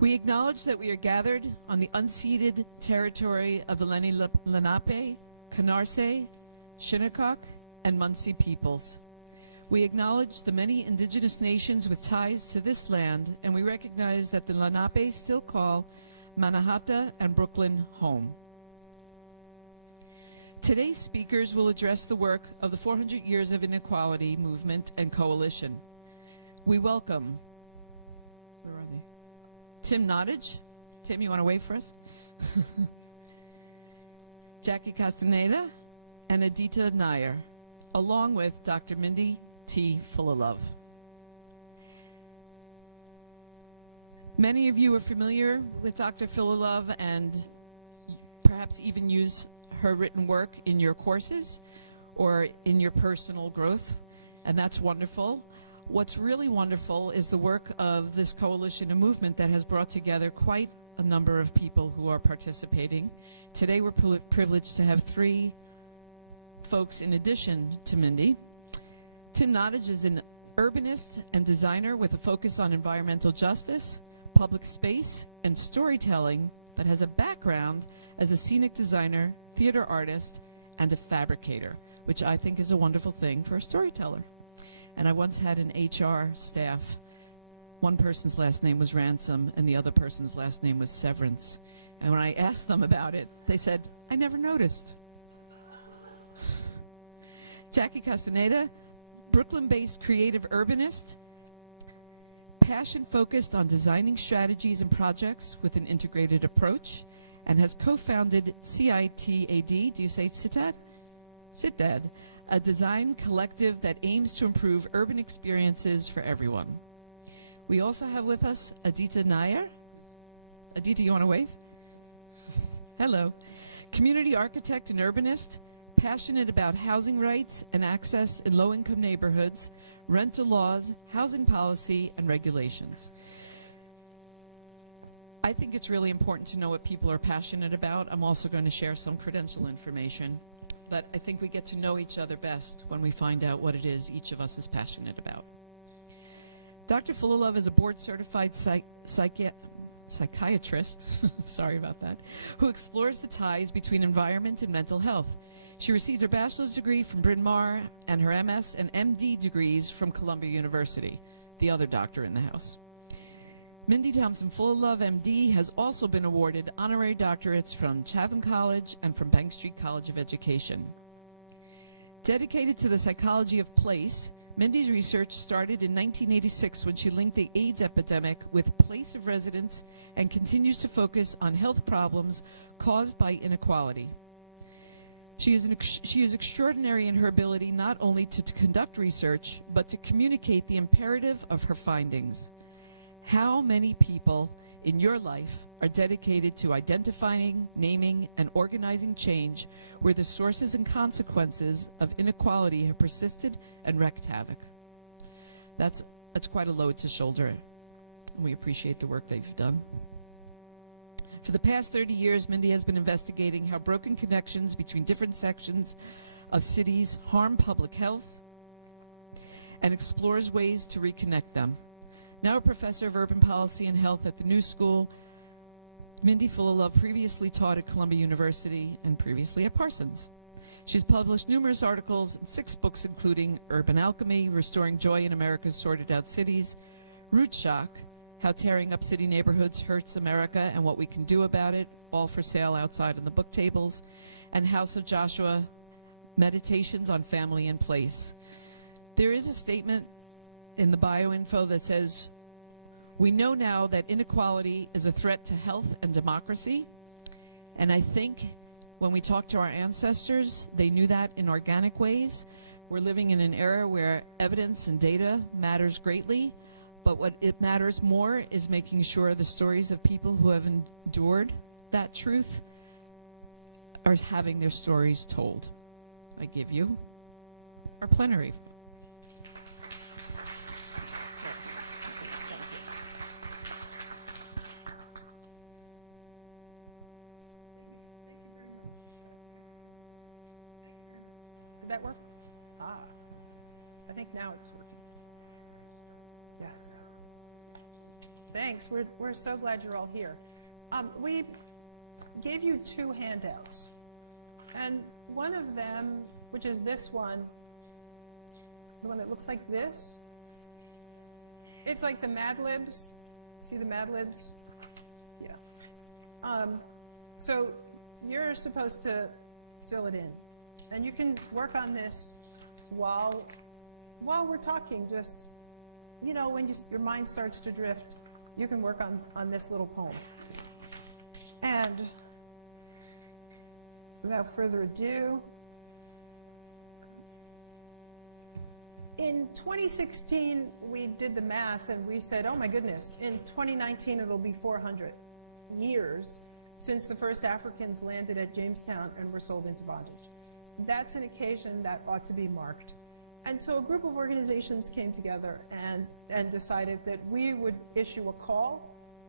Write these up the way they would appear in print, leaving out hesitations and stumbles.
We acknowledge that we are gathered on the unceded territory of the Lenni Lenape, Canarsie, Shinnecock, and Munsee peoples. We acknowledge the many indigenous nations with ties to this land, and we recognize that the Lenape still call Mannahatta and Brooklyn home. Today's speakers will address the work of the 400 Years of Inequality movement and coalition. We welcome, where are they? Tim Nottage. Tim, you want to wave for us? Jackie Castaneda and Adita Nair, along with Dr. Mindy T. Fullilove. Many of you are familiar with Dr. Fullilove and perhaps even use her written work in your courses or in your personal growth, and that's wonderful. What's really wonderful is the work of this coalition and movement that has brought together quite a number of people who are participating. Today we're privileged to have three folks in addition to Mindy. Tim Nottage is an urbanist and designer with a focus on environmental justice, public space, and storytelling, but has a background as a scenic designer, theater artist, and a fabricator, which I think is a wonderful thing for a storyteller. And I once had an HR staff. One person's last name was Ransom, and the other person's last name was Severance. And when I asked them about it, they said, I never noticed. Jackie Castaneda, Brooklyn-based creative urbanist, passion-focused on designing strategies and projects with an integrated approach, and has co-founded CITAD, do you say CITAD? CITAD, a design collective that aims to improve urban experiences for everyone. We also have with us Adita Nair. Adita, you want to wave? Hello. Community architect and urbanist, passionate about housing rights and access in low-income neighborhoods, rental laws, housing policy, and regulations. I think it's really important to know what people are passionate about. I'm also going to share some credential information, but I think we get to know each other best when we find out what it is each of us is passionate about. Dr. Fullilove is a board-certified psychiatrist, sorry about that, who explores the ties between environment and mental health. She received her bachelor's degree from Bryn Mawr and her MS and MD degrees from Columbia University, the other doctor in the house. Mindy Thompson Fullilove, MD, has also been awarded honorary doctorates from Chatham College and from Bank Street College of Education. Dedicated to the psychology of place, Mindy's research started in 1986 when she linked the AIDS epidemic with place of residence and continues to focus on health problems caused by inequality. She is extraordinary in her ability not only to conduct research, but to communicate the imperative of her findings. How many people in your life are dedicated to identifying, naming, and organizing change where the sources and consequences of inequality have persisted and wreaked havoc? That's quite a load to shoulder. We appreciate the work they've done. For the past 30 years, Mindy has been investigating how broken connections between different sections of cities harm public health and explores ways to reconnect them. Now a professor of urban policy and health at the New School, Mindy Fullilove previously taught at Columbia University and previously at Parsons. She's published numerous articles and 6 books, including Urban Alchemy, Restoring Joy in America's Sorted Out Cities, Root Shock, How Tearing Up City Neighborhoods Hurts America and What We Can Do About It, all for sale outside on the book tables, and House of Joshua, Meditations on Family and Place. There is a statement in the bioinfo that says, we know now that inequality is a threat to health and democracy, and I think when we talk to our ancestors, they knew that in organic ways. We're living in an era where evidence and data matters greatly, but what it matters more is making sure the stories of people who have endured that truth are having their stories told. I give you our plenary. Did that work? I think now it's working. Yes. Thanks. thanks. We're so glad you're all here. We gave you 2 handouts. And one of them, which is this one, the one that looks like this, it's like the Mad Libs. See the Mad Libs? Yeah. So you're supposed to fill it in. And you can work on this while we're talking. Just, you know, when your mind starts to drift, you can work on this little poem. And without further ado, in 2016, we did the math and we said, oh my goodness, in 2019 it'll be 400 years since the first Africans landed at Jamestown and were sold into bondage. That's an occasion that ought to be marked. And so a group of organizations came together and decided that we would issue a call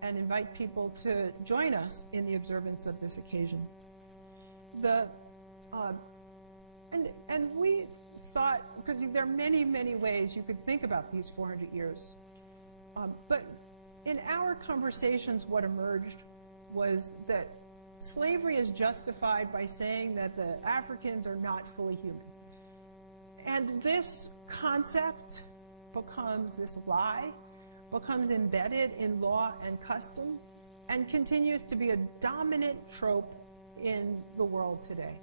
and invite people to join us in the observance of this occasion. And we thought, because there are many, many ways you could think about these 400 years. But in our conversations, what emerged was that slavery is justified by saying that the Africans are not fully human. And this concept becomes, this lie, becomes embedded in law and custom and continues to be a dominant trope in the world today.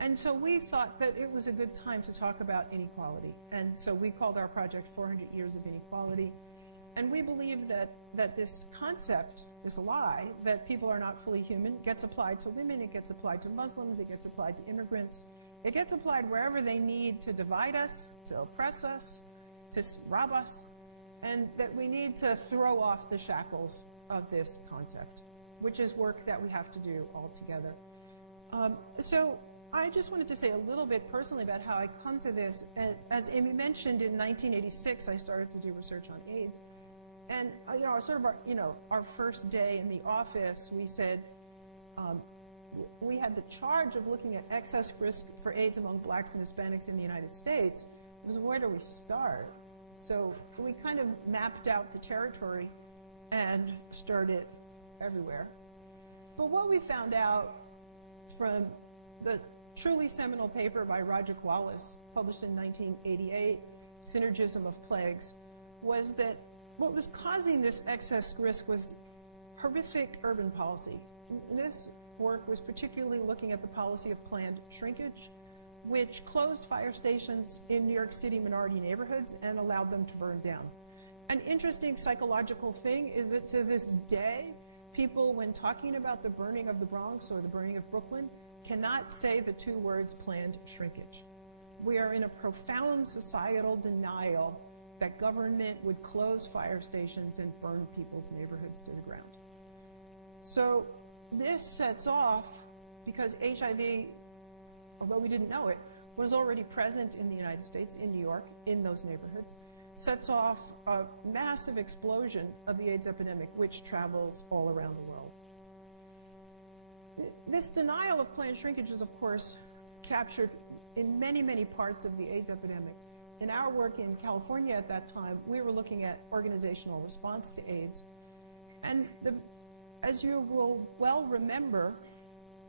And so we thought that it was a good time to talk about inequality. And so we called our project 400 Years of Inequality. And we believe that this concept, this lie, that people are not fully human, gets applied to women, it gets applied to Muslims, it gets applied to immigrants. It gets applied wherever they need to divide us, to oppress us, to rob us, and that we need to throw off the shackles of this concept, which is work that we have to do all together. So I just wanted to say a little bit personally about how I come to this. And as Amy mentioned, in 1986, I started to do research on AIDS. And our first day in the office, we said, we had the charge of looking at excess risk for AIDS among blacks and Hispanics in the United States. It was, where do we start? So we kind of mapped out the territory and started everywhere. But what we found out from the truly seminal paper by Roger Wallace, published in 1988, Synergism of Plagues, was that what was causing this excess risk was horrific urban policy. This work was particularly looking at the policy of planned shrinkage, which closed fire stations in New York City minority neighborhoods and allowed them to burn down. An interesting psychological thing is that to this day, people, when talking about the burning of the Bronx or the burning of Brooklyn, cannot say the 2 words planned shrinkage. We are in a profound societal denial that government would close fire stations and burn people's neighborhoods to the ground. So this sets off, because HIV, although we didn't know it, was already present in the United States, in New York, in those neighborhoods, sets off a massive explosion of the AIDS epidemic, which travels all around the world. This denial of planned shrinkage is, of course, captured in many, many parts of the AIDS epidemic. In our work in California at that time, we were looking at organizational response to AIDS. And as you will well remember,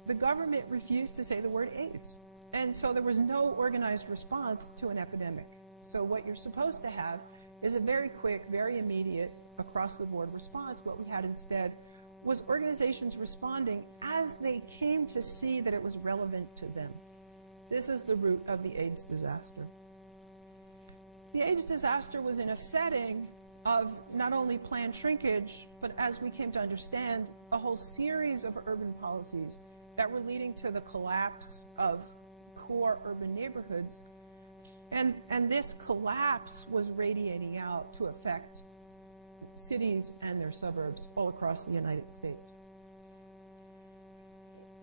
the government refused to say the word AIDS. And so there was no organized response to an epidemic. So what you're supposed to have is a very quick, very immediate, across-the-board response. What we had instead was organizations responding as they came to see that it was relevant to them. This is the root of the AIDS disaster. The AIDS disaster was in a setting of not only planned shrinkage, but as we came to understand, a whole series of urban policies that were leading to the collapse of core urban neighborhoods. And this collapse was radiating out to affect cities and their suburbs all across the United States.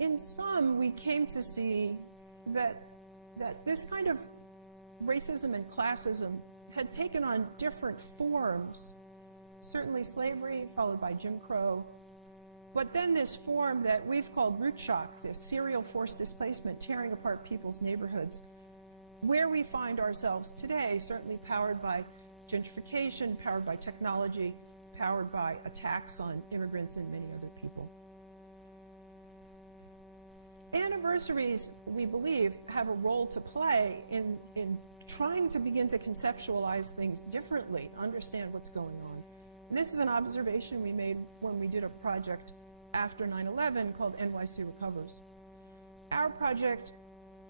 In sum, we came to see that this kind of racism and classism had taken on different forms. Certainly slavery, followed by Jim Crow, but then this form that we've called root shock, this serial forced displacement, tearing apart people's neighborhoods, where we find ourselves today, certainly powered by gentrification, powered by technology, empowered by attacks on immigrants and many other people. Anniversaries, we believe, have a role to play in trying to begin to conceptualize things differently, understand what's going on. And this is an observation we made when we did a project after 9/11 called NYC Recovers. Our project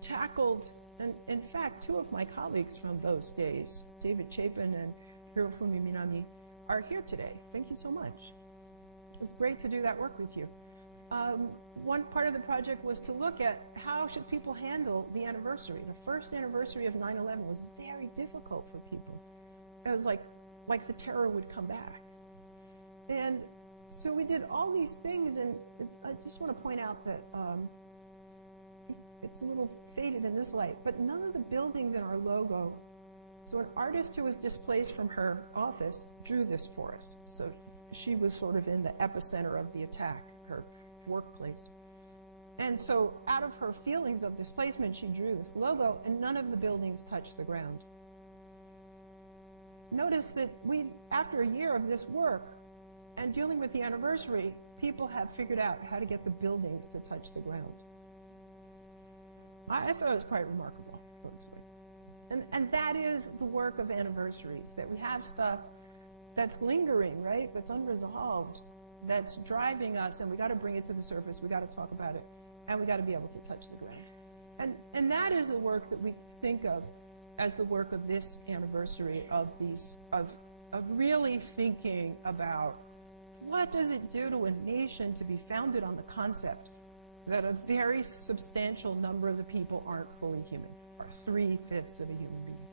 tackled, and in fact, two of my colleagues from those days, David Chapin and Hirofumi Minami, are here today. Thank you so much. It's great to do that work with you. One part of the project was to look at how should people handle the anniversary. The first anniversary of 9/11 was very difficult for people. It was like the terror would come back. And so we did all these things, and I just want to point out that it's a little faded in this light, but none of the buildings in our logo. So an artist who was displaced from her office drew this for us. So she was sort of in the epicenter of the attack, her workplace. And so out of her feelings of displacement, she drew this logo, and none of the buildings touched the ground. Notice that after a year of this work and dealing with the anniversary, people have figured out how to get the buildings to touch the ground. I thought it was quite remarkable, honestly. And that is the work of anniversaries, that we have stuff that's lingering, right? That's unresolved, that's driving us, and we got to bring it to the surface, we got to talk about it, and we got to be able to touch the ground. And that is the work that we think of as the work of this anniversary of really thinking about what does it do to a nation to be founded on the concept that a very substantial number of the people aren't fully human, or 3/5 of a human being.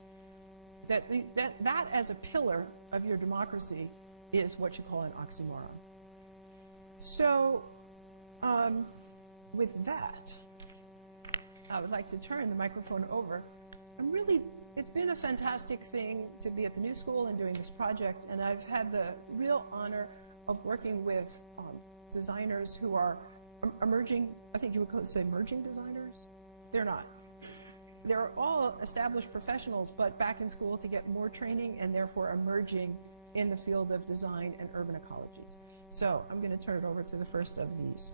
That as a pillar of your democracy is what you call an oxymoron. So, with that, I would like to turn the microphone over. It's been a fantastic thing to be at the New School and doing this project, and I've had the real honor of working with designers who are emerging, I think you would say emerging designers? They're not. They're all established professionals, but back in school to get more training and therefore emerging in the field of design and urban ecologies. So I'm going to turn it over to the first of these.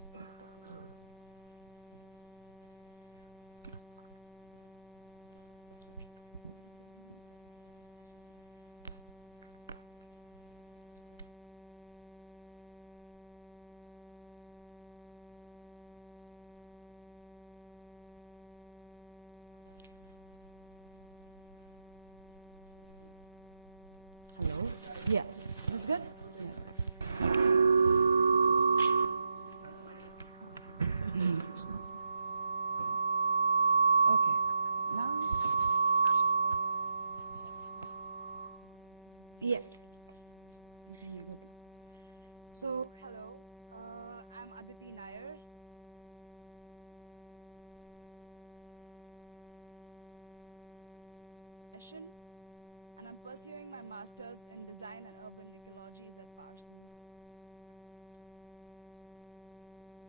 Yeah, that's good. Okay, now, yeah. So, hello, I'm Aditi Nair. And I'm pursuing my master's in design and urban ecologies at Parsons.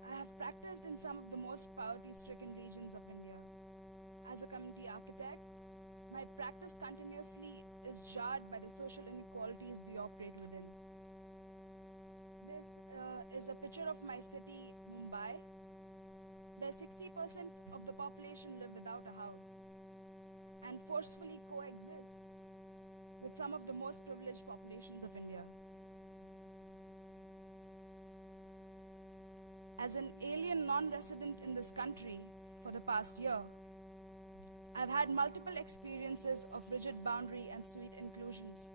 I have practiced in some of the most poverty-stricken regions of India. As a community architect, my practice continuously is jarred by the social inequalities we operate within. This is a picture of my city, Mumbai, where 60% of the population live without a house and forcefully coexist with some of the most privileged populations of India. As an alien non-resident in this country for the past year, I've had multiple experiences of rigid boundary and sweet inclusions.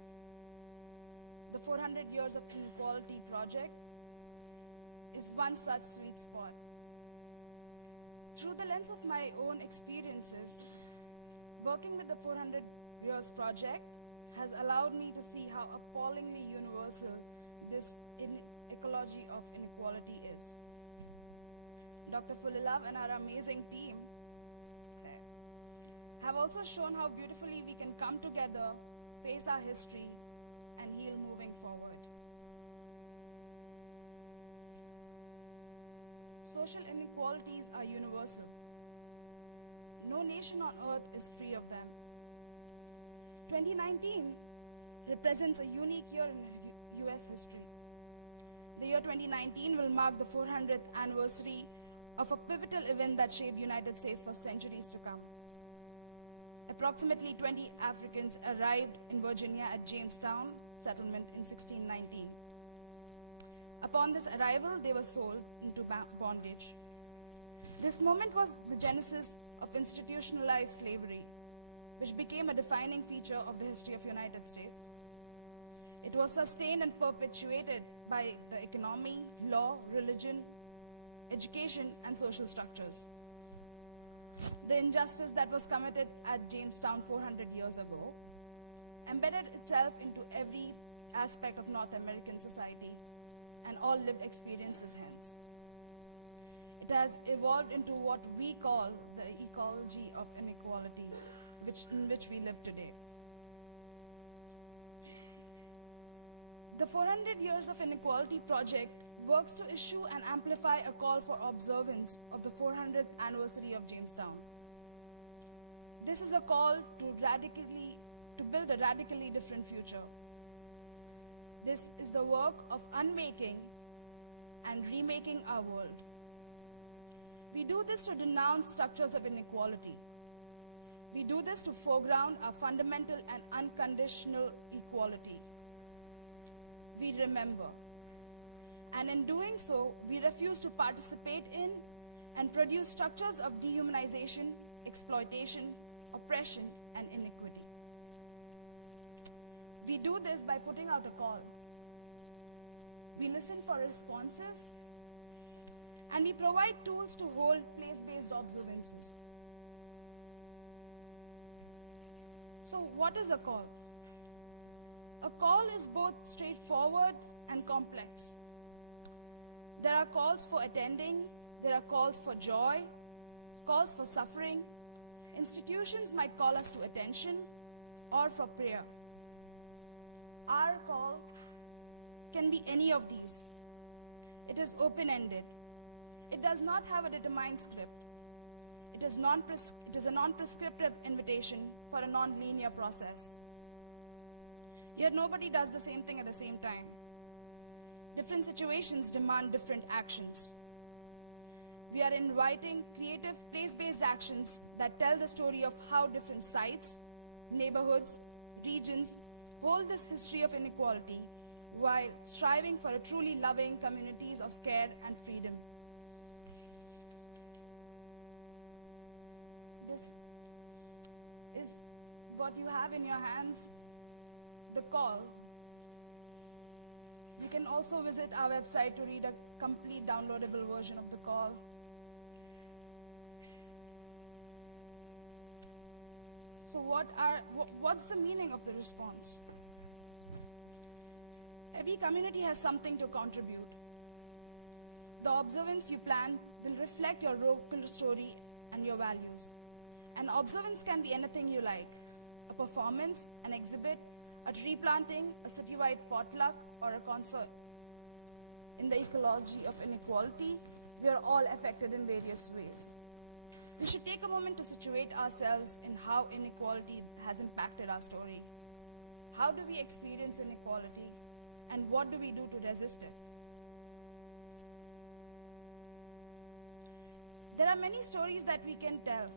The 400 Years of Inequality project is one such sweet spot. Through the lens of my own experiences, working with the 400 Years project has allowed me to see how appallingly universal this ecology of inequality is. Dr. Fulilav and our amazing team have also shown how beautifully we can come together, face our history, and heal moving forward. Social inequalities are universal. No nation on earth is free of them. 2019 represents a unique year in US history. The year 2019 will mark the 400th anniversary of a pivotal event that shaped United States for centuries to come. Approximately 20 Africans arrived in Virginia at Jamestown settlement in 1619. Upon this arrival, they were sold into bondage. This moment was the genesis of institutionalized slavery, which became a defining feature of the history of United States. It was sustained and perpetuated by the economy, law, religion, education, and social structures. The injustice that was committed at Jamestown 400 years ago embedded itself into every aspect of North American society and all lived experiences hence. It has evolved into what we call the ecology of inequality, in which we live today. The 400 Years of Inequality project works to issue and amplify a call for observance of the 400th anniversary of Jamestown. This is a call to build a radically different future. This is the work of unmaking and remaking our world. We do this to denounce structures of inequality. We do this to foreground our fundamental and unconditional equality. We remember. And in doing so, we refuse to participate in and produce structures of dehumanization, exploitation, oppression, and iniquity. We do this by putting out a call. We listen for responses, and we provide tools to hold place-based observances. So what is a call? A call is both straightforward and complex. There are calls for attending, there are calls for joy, calls for suffering. Institutions might call us to attention or for prayer. Our call can be any of these. It is open-ended. It does not have a determined script. It is a non-prescriptive invitation for a non-linear process. Yet nobody does the same thing at the same time. Different situations demand different actions. We are inviting creative place-based actions that tell the story of how different sites, neighborhoods, regions hold this history of inequality while striving for a truly loving communities of care and freedom. This is what you have in your hands, the call. You can also visit our website to read a complete downloadable version of the call. So what's the meaning of the response? Every community has something to contribute. The observance you plan will reflect your local story and your values. An observance can be anything you like: a performance, an exhibit, a tree planting, a citywide potluck, or a concert. In the ecology of inequality, we are all affected in various ways. We should take a moment to situate ourselves in how inequality has impacted our story. How do we experience inequality, and what do we do to resist it? There are many stories that we can tell.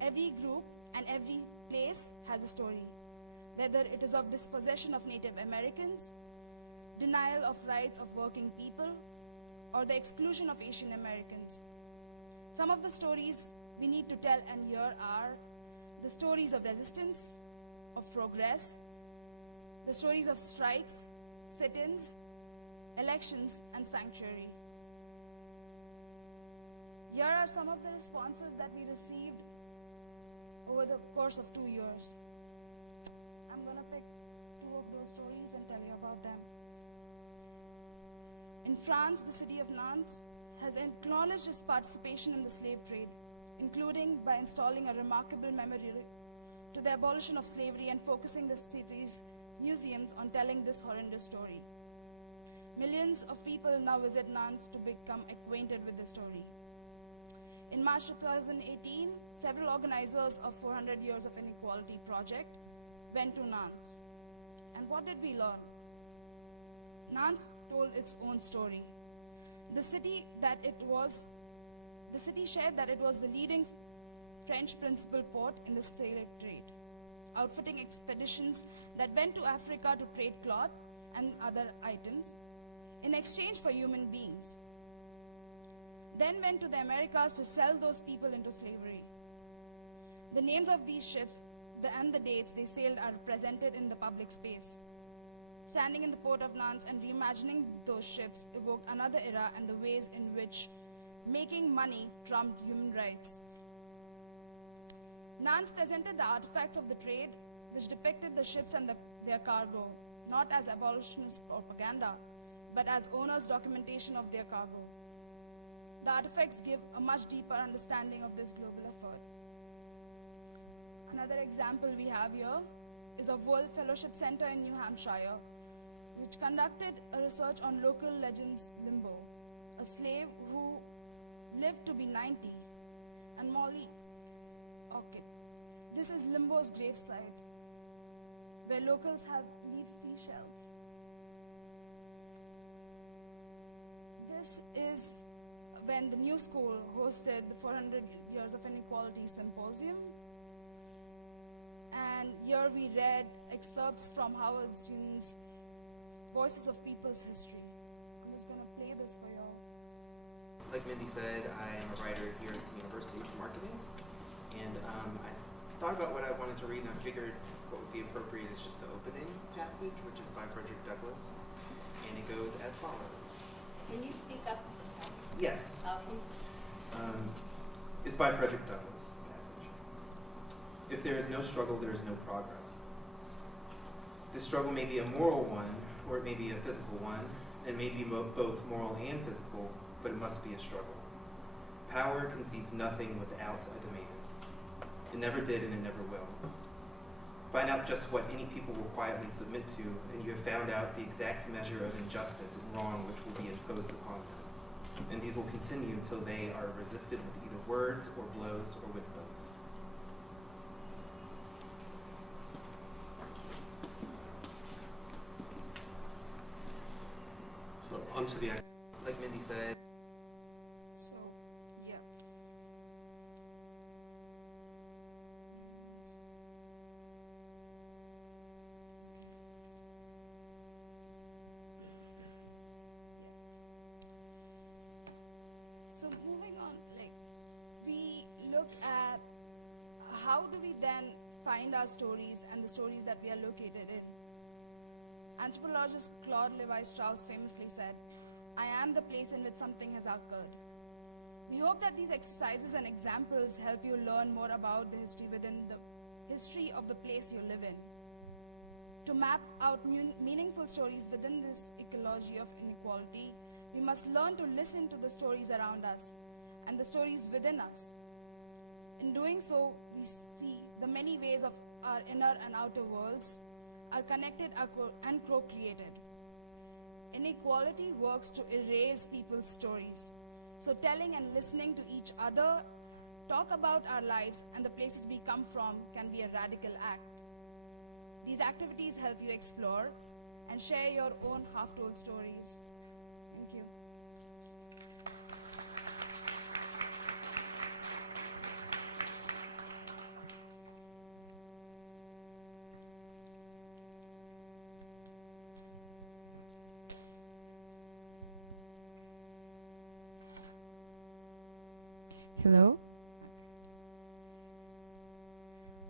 Every group and every place has a story, whether it is of dispossession of Native Americans, denial of rights of working people, or the exclusion of Asian Americans. Some of the stories we need to tell and hear are the stories of resistance, of progress, the stories of strikes, sit-ins, elections, and sanctuary. Here are some of the responses that we received over the course of 2 years. I'm going to pick 2 of those stories and tell you about them. In France, the city of Nantes has acknowledged its participation in the slave trade, including by installing a remarkable memorial to the abolition of slavery and focusing the city's museums on telling this horrendous story. Millions of people now visit Nantes to become acquainted with the story. In March 2018, several organizers of 400 Years of Inequality project went to Nantes. And what did we learn? Nantes told its own story. The city shared that it was the leading French principal port in the slave trade, outfitting expeditions that went to Africa to trade cloth and other items in exchange for human beings, then went to the Americas to sell those people into slavery. The names of these ships and the dates they sailed are represented in the public space. Standing in the port of Nantes and reimagining those ships evoked another era and the ways in which making money trumped human rights. Nantes presented the artifacts of the trade, which depicted the ships and their cargo, not as abolitionist propaganda, but as owners' documentation of their cargo. The artifacts give a much deeper understanding of this global effort. Another example we have here is a World Fellowship Center in New Hampshire, which conducted a research on local legends Limbo, a slave who lived to be 90, and Molly Orchid. This is Limbo's gravesite, where locals have leave seashells. This is when the New School hosted the 400 Years of Inequality Symposium. And here we read excerpts from Howard Zun's Voices of People's History. I'm just going to play this for y'all. Like Mindy said, I am a writer here at the University for Marketing. And I thought about what I wanted to read, and I figured what would be appropriate is just the opening passage, which is by Frederick Douglass. And it goes as follows. Can you speak up? Yes. Okay. It's by Frederick Douglass, the passage. If there is no struggle, there is no progress. This struggle may be a moral one, or it may be a physical one, and may be both moral and physical, but it must be a struggle. Power concedes nothing without a demand. It never did, and it never will. Find out just what any people will quietly submit to, and you have found out the exact measure of injustice and wrong which will be imposed upon them. And these will continue until they are resisted with either words or blows or with both. So onto the Like Mindy said, So, yeah. So moving on, we look at how do we then find our stories and the stories that we are located in. Anthropologist Claude Levi-Strauss famously said, "I am the place in which something has occurred." We hope that these exercises and examples help you learn more about the history within the history of the place you live in. To map out meaningful stories within this ecology of inequality, we must learn to listen to the stories around us and the stories within us. In doing so, we see the many ways of our inner and outer worlds are connected and co-created. Inequality works to erase people's stories. So telling and listening to each other, talk about our lives and the places we come from can be a radical act. These activities help you explore and share your own half-told stories. Thank you. Hello.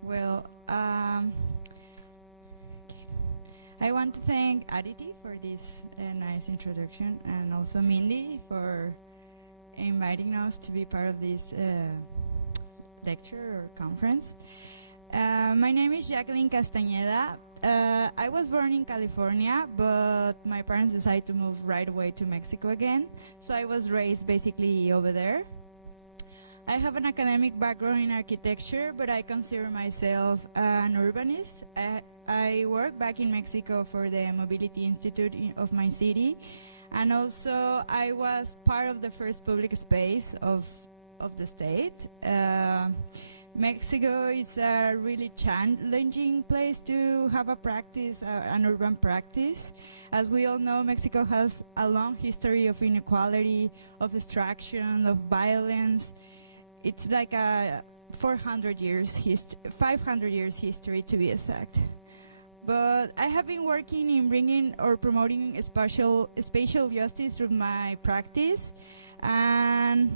Well, I want to thank Aditi for this nice introduction, and also Mindy for inviting us to be part of this lecture or conference. My name is Jacqueline Castañeda. I was born in California, but my parents decided to move right away to Mexico again, so I was raised basically over there. I have an academic background in architecture, but I consider myself an urbanist. I work back in Mexico for the Mobility Institute of my city, and also I was part of the first public space of the state. Mexico is a really challenging place to have a practice, an urban practice. As we all know, Mexico has a long history of inequality, of extraction, of violence. It's like a 500 years history to be exact. But I have been working in bringing or promoting spatial justice through my practice, and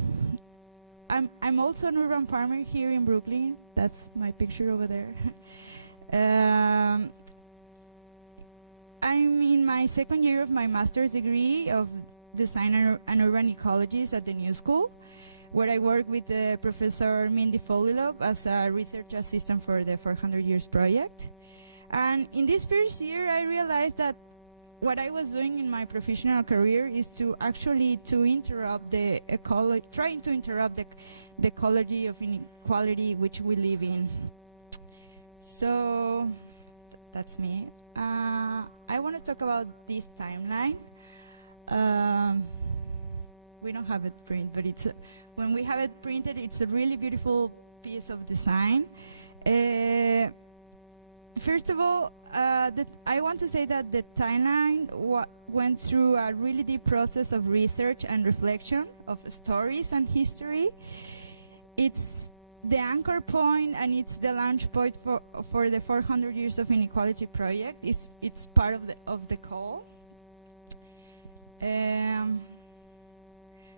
I'm also an urban farmer here in Brooklyn. That's my picture over there. I'm in my second year of my master's degree of design and urban ecologies at the New School, where I work with Professor Mindy Folilov as a research assistant for the 400 Years Project. And in this first year, I realized that what I was doing in my professional career is to actually interrupt the ecology, trying to interrupt the ecology of inequality which we live in. So that's me. I want to talk about this timeline. We don't have it printed, but when we have it printed, it's a really beautiful piece of design. First of all, I want to say that the timeline went through a really deep process of research and reflection of stories and history. It's the anchor point and it's the launch point for the 400 Years of Inequality project. It's part of the call.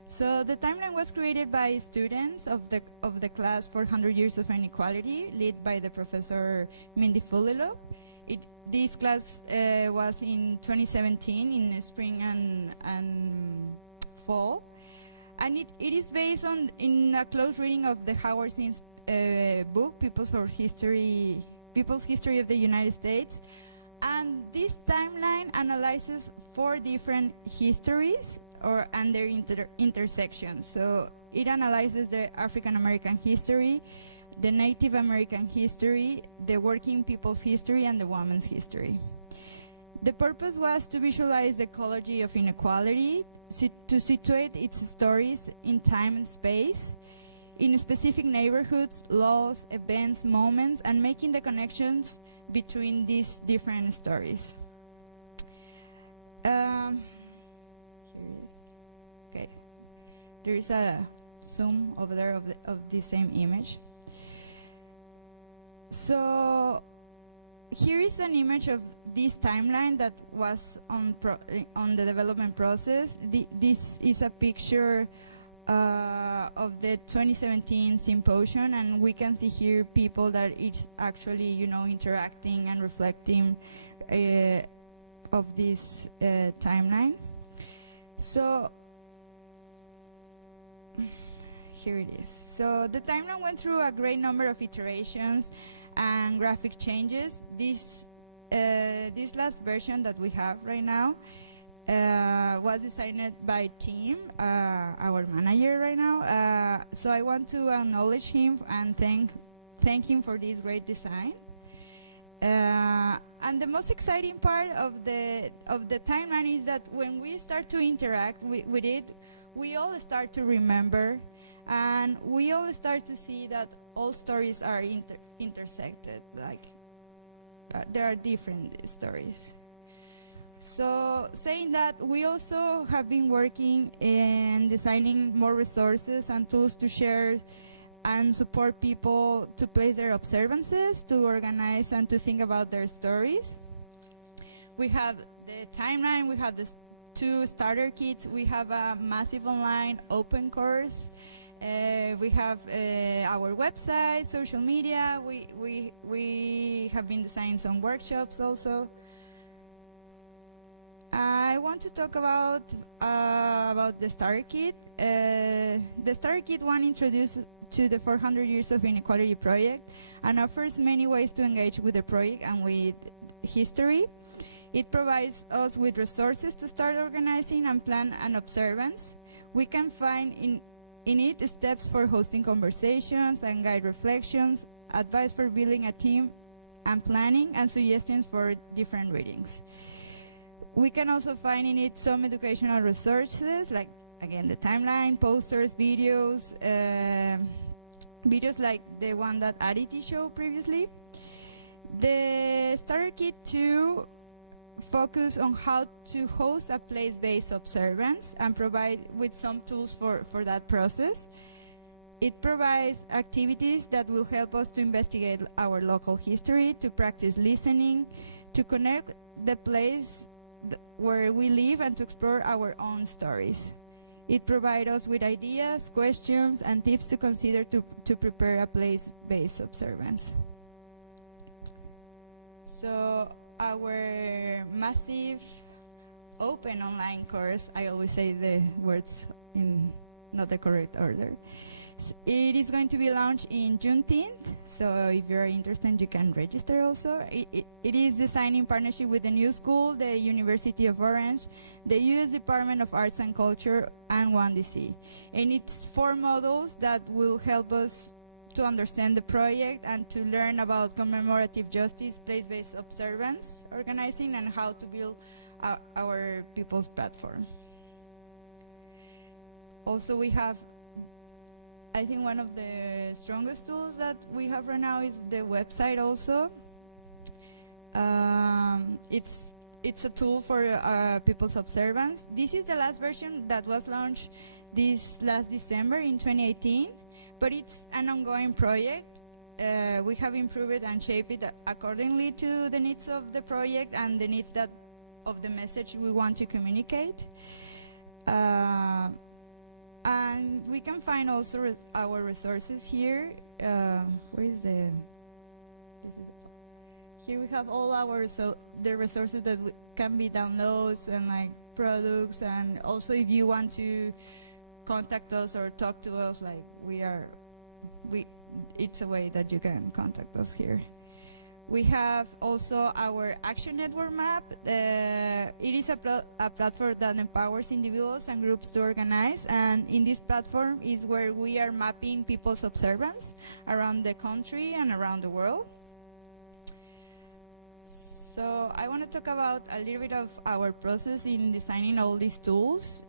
So the timeline was created by students of the class 400 Years of Inequality, led by the Professor Mindy Folilov. This class was in 2017 in the spring and fall, and it is based in a close reading of the Howard Zinn's book, People's History of the United States. And this timeline analyzes 4 different histories and their intersections. So it analyzes the African American history, the Native American history, the working people's history, and the woman's history. The purpose was to visualize the ecology of inequality, to situate its stories in time and space, in specific neighborhoods, laws, events, moments, and making the connections between these different stories. Here it is. Okay, there is a zoom over there of the same image. So here is an image of this timeline that was on the development process. This is a picture of the 2017 symposium, and we can see here people that is actually, interacting and reflecting of this timeline. So here it is. So the timeline went through a great number of iterations and graphic changes. This last version that we have right now was designed by Tim, our manager right now. So I want to acknowledge him and thank him for this great design. And the most exciting part of the timeline is that when we start to interact with it, we all start to remember, and we all start to see that all stories are intersected. Like there are different stories. So saying that, we also have been working in designing more resources and tools to share and support people to place their observances, to organize and to think about their stories. We have the timeline, we have the 2 starter kits, we have a massive online open course, we have our website, social media, we have been designing some workshops also. I want to talk about the starter kit. The starter kit one introduced to the 400 Years of Inequality project and offers many ways to engage with the project and with history. It provides us with resources to start organizing and plan an observance. We can find in it steps for hosting conversations and guide reflections, advice for building a team and planning, and suggestions for different readings. We can also find in it some educational resources, like, again, the timeline, posters, videos, videos like the one that Aditi showed previously. The starter kit 2 focus on how to host a place-based observance and provide with some tools for that process. It provides activities that will help us to investigate our local history, to practice listening, to connect the place where we live, and to explore our own stories. It provides us with ideas, questions, and tips to consider to prepare a place-based observance. So our massive open online course, I always say the words in not the correct order. It is going to be launched in Juneteenth, so if you're interested, you can register also. It is designed in partnership with the New School, the University of Orange, the U.S. Department of Arts and Culture, and 1DC. And it's 4 modules that will help us to understand the project and to learn about commemorative justice, place-based observance, organizing, and how to build our people's platform. Also, we have, I think one of the strongest tools that we have right now is the website also. It's a tool for people's observance. This is the last version that was launched this last December in 2018, but it's an ongoing project. We have improved it and shaped it accordingly to the needs of the project and the needs of the message we want to communicate. And we can find also our resources here. Where is the? Here we have all our the resources that can be downloads and like products, and also if you want to contact us or talk to us, like it's a way that you can contact us here. We have also our Action Network map. It is a platform that empowers individuals and groups to organize, and in this platform is where we are mapping people's observance around the country and around the world. So I want to talk about a little bit of our process in designing all these tools.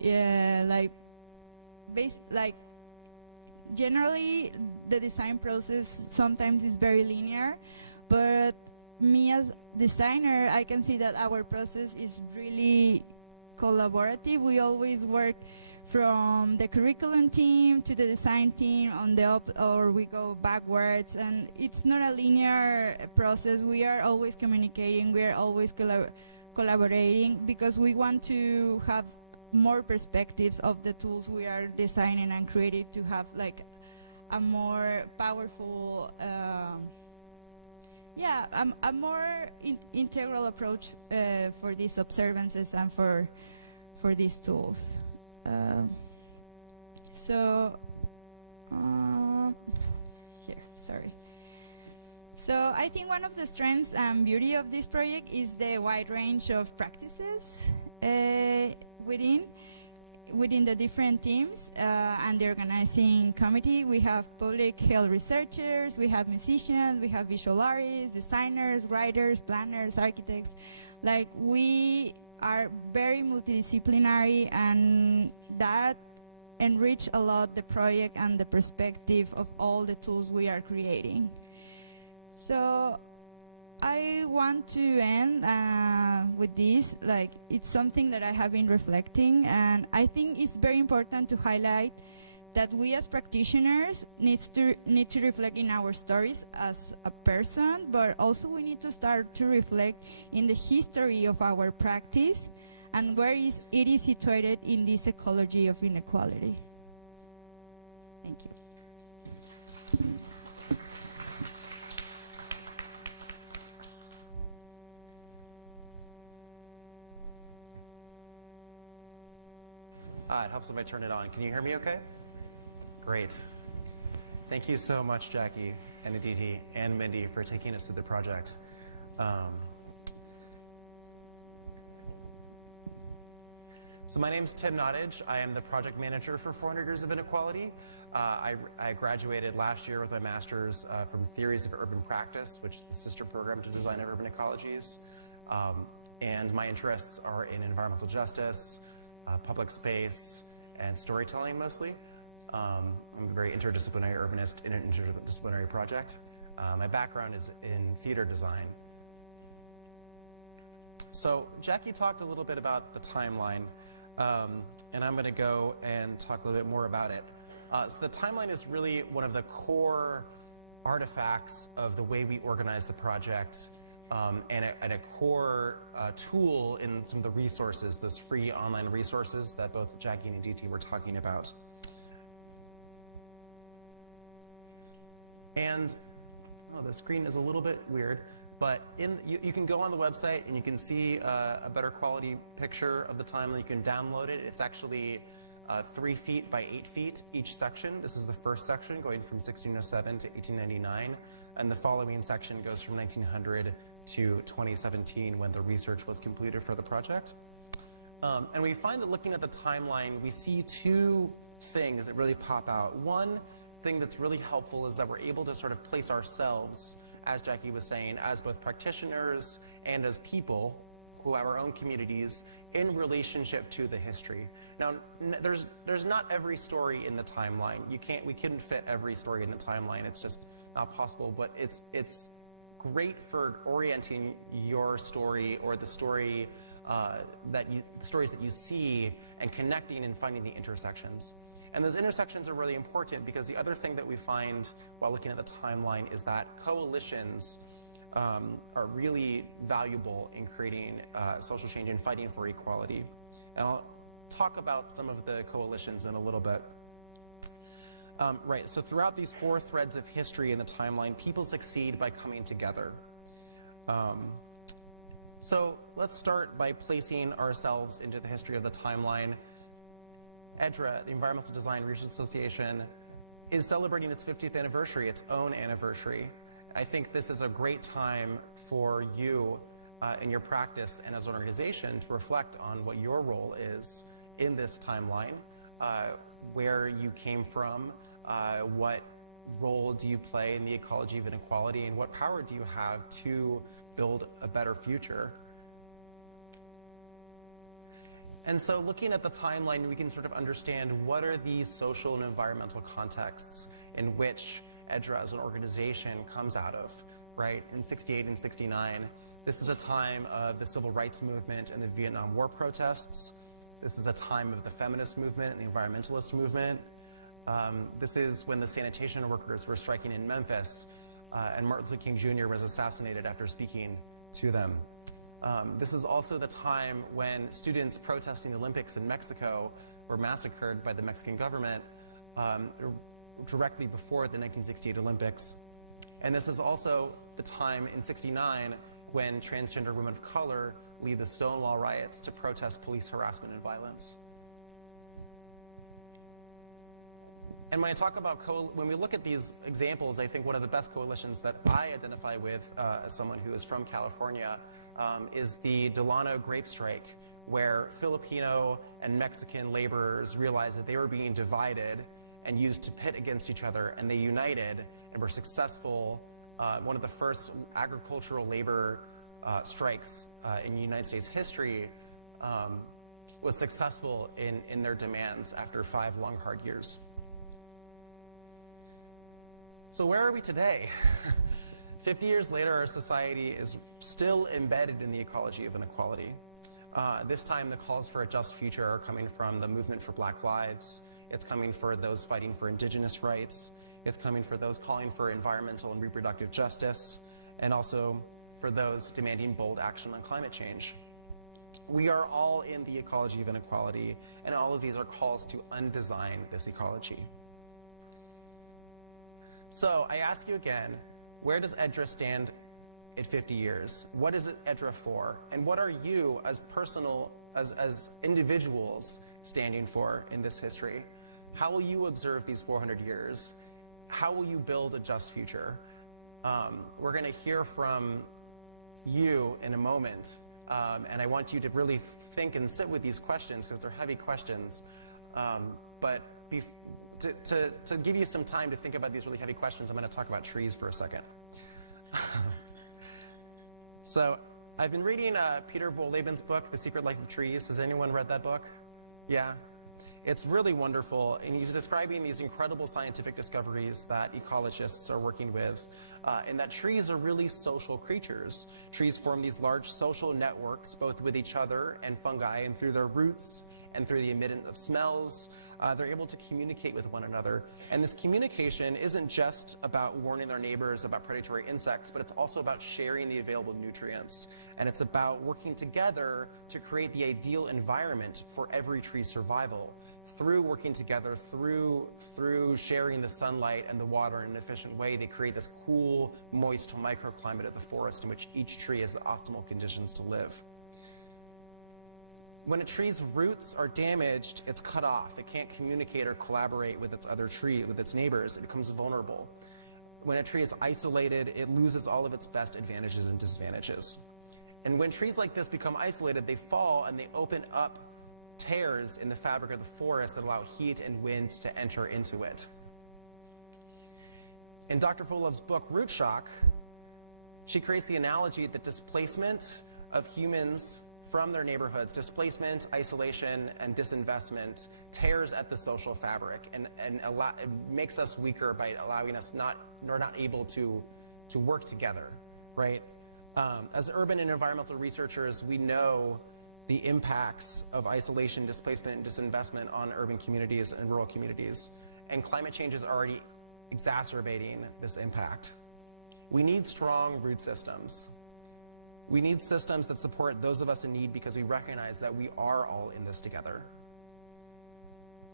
Generally, the design process sometimes is very linear, but me as designer, I can see that our process is really collaborative. We always work from the curriculum team to the design team on the or we go backwards, and it's not a linear process. We are always communicating, we are always collaborating, because we want to have more perspectives of the tools we are designing and creating to have like a more powerful a more integral approach for these observances and for these tools. So I think one of the strengths and beauty of this project is the wide range of practices within the different teams and the organizing committee. We have public health researchers, we have musicians, we have visual artists, designers, writers, planners, architects. Like, we are very multidisciplinary, and that enrich a lot the project and the perspective of all the tools we are creating. So I want to end with this. Like, it's something that I have been reflecting, and I think it's very important to highlight that we as practitioners need to reflect in our stories as a person, but also we need to start to reflect in the history of our practice and where it is situated in this ecology of inequality. Thank you. It helps if I turn it on. Can you hear me okay? Great. Thank you so much, Jackie and Aditi and Mindy, for taking us through the project. So my name's Tim Nottage. I am the project manager for 400 Years of Inequality. I graduated last year with my master's from Theories of Urban Practice, which is the sister program to Design of Urban Ecologies. And my interests are in environmental justice, public space, and storytelling mostly. I'm a very interdisciplinary urbanist in an interdisciplinary project. My background is in theater design. So Jackie talked a little bit about the timeline, and I'm going to go and talk a little bit more about it. So the timeline is really one of the core artifacts of the way we organize the project, and a core tool in some of the resources, those free online resources that both Jackie and Aditi were talking about. And the screen is a little bit weird, but you can go on the website and you can see a better quality picture of the timeline. You can download it. It's actually 3 feet by 8 feet each section. This is the first section going from 1607 to 1899, and the following section goes from 1900 to 2017 when the research was completed for the project. And we find that looking at the timeline, we see two things that really pop out. One thing that's really helpful is that we're able to sort of place ourselves, as Jackie was saying, as both practitioners and as people who have our own communities in relationship to the history. Now, there's not every story in the timeline. We couldn't fit every story in the timeline. It's just not possible, but it's great for orienting your story or the story the stories that you see and connecting and finding the intersections. And those intersections are really important because the other thing that we find while looking at the timeline is that coalitions are really valuable in creating social change and fighting for equality. And I'll talk about some of the coalitions in a little bit. Right, so throughout these 4 threads of history in the timeline, people succeed by coming together. So let's start by placing ourselves into the history of the timeline. EDRA, the Environmental Design Research Association, is celebrating its 50th anniversary, its own anniversary. I think this is a great time for you in your practice and as an organization to reflect on what your role is in this timeline, where you came from, what role do you play in the ecology of inequality, and what power do you have to build a better future. And so looking at the timeline, we can sort of understand what are these social and environmental contexts in which EDRA as an organization comes out of, right? In 68 and 69, this is a time of the civil rights movement and the Vietnam War protests. This is a time of the feminist movement and the environmentalist movement. This is when the sanitation workers were striking in Memphis, and Martin Luther King Jr. was assassinated after speaking to them. This is also the time when students protesting the Olympics in Mexico were massacred by the Mexican government directly before the 1968 Olympics. And this is also the time in '69 when transgender women of color lead the Stonewall riots to protest police harassment and violence. And when I talk about, when we look at these examples, I think one of the best coalitions that I identify with as someone who is from California is the Delano grape strike, where Filipino and Mexican laborers realized that they were being divided and used to pit against each other, and they united and were successful. One of the first agricultural labor strikes in United States history was successful in their demands after 5 long, hard years. So where are we today? 50 years later, our society is still embedded in the ecology of inequality. This time, the calls for a just future are coming from the movement for Black lives. It's coming for those fighting for indigenous rights. It's coming for those calling for environmental and reproductive justice, and also for those demanding bold action on climate change. We are all in the ecology of inequality, and all of these are calls to undesign this ecology. So I ask you again, where does EDRA stand at 50 years? What is EDRA for? And what are you as individuals standing for in this history? How will you observe these 400 years? How will you build a just future? We're going to hear from you in a moment, and I want you to really think and sit with these questions because they're heavy questions. But to give you some time to think about these really heavy questions, I'm going to talk about trees for a second. So I've been reading Peter Wohleben's book, The Secret Life of Trees. Has anyone read that book? Yeah? It's really wonderful, and he's describing these incredible scientific discoveries that ecologists are working with, and that trees are really social creatures. Trees form these large social networks, both with each other and fungi, and through their roots and through the emitting of smells, they're able to communicate with one another. And this communication isn't just about warning their neighbors about predatory insects, but it's also about sharing the available nutrients. And it's about working together to create the ideal environment for every tree's survival. Through working together, through sharing the sunlight and the water in an efficient way, they create this cool, moist microclimate of the forest in which each tree has the optimal conditions to live. When a tree's roots are damaged, it's cut off. It can't communicate or collaborate with its other tree, with its neighbors. It becomes vulnerable. When a tree is isolated, it loses all of its best advantages and disadvantages. And when trees like this become isolated, they fall and they open up tears in the fabric of the forest that allow heat and wind to enter into it. In Dr. Fulov's book, Root Shock, she creates the analogy that displacement of humans from their neighborhoods, displacement, isolation, and disinvestment tears at the social fabric and it makes us weaker by allowing us we're not able to work together, right? As urban and environmental researchers, we know the impacts of isolation, displacement, and disinvestment on urban communities and rural communities. And climate change is already exacerbating this impact. We need strong root systems. We need systems that support those of us in need because we recognize that we are all in this together.